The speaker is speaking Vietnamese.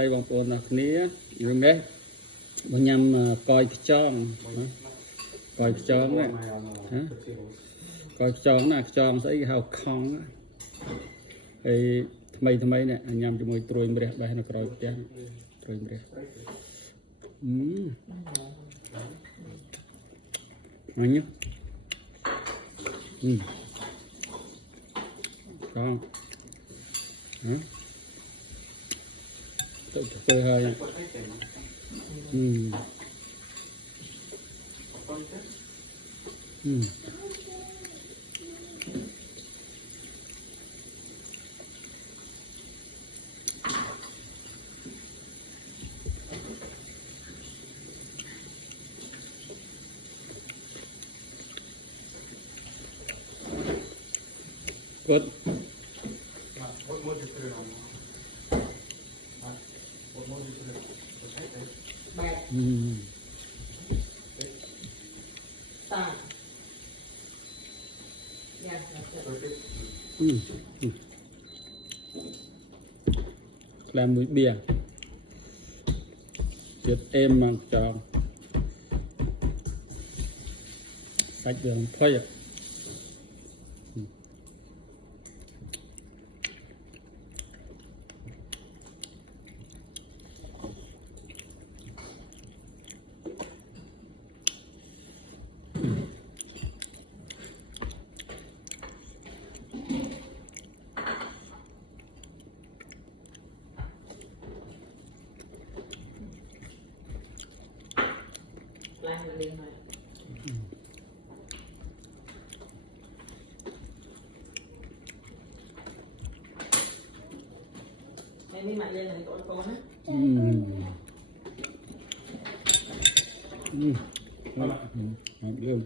tay bằng bồn là khía rồi nghe bọn nhằm coi tròn đấy coi tròn là tròn sẽ hào không thì thay này nhằm cho môi trôi mệt đây nó coi chén trôi mệt ngon nhá con tự chơi hơi good làm mũi bia tuyệt êm mà cho sạch đường thôi ạ em đi mạnh lên là con á. Lương.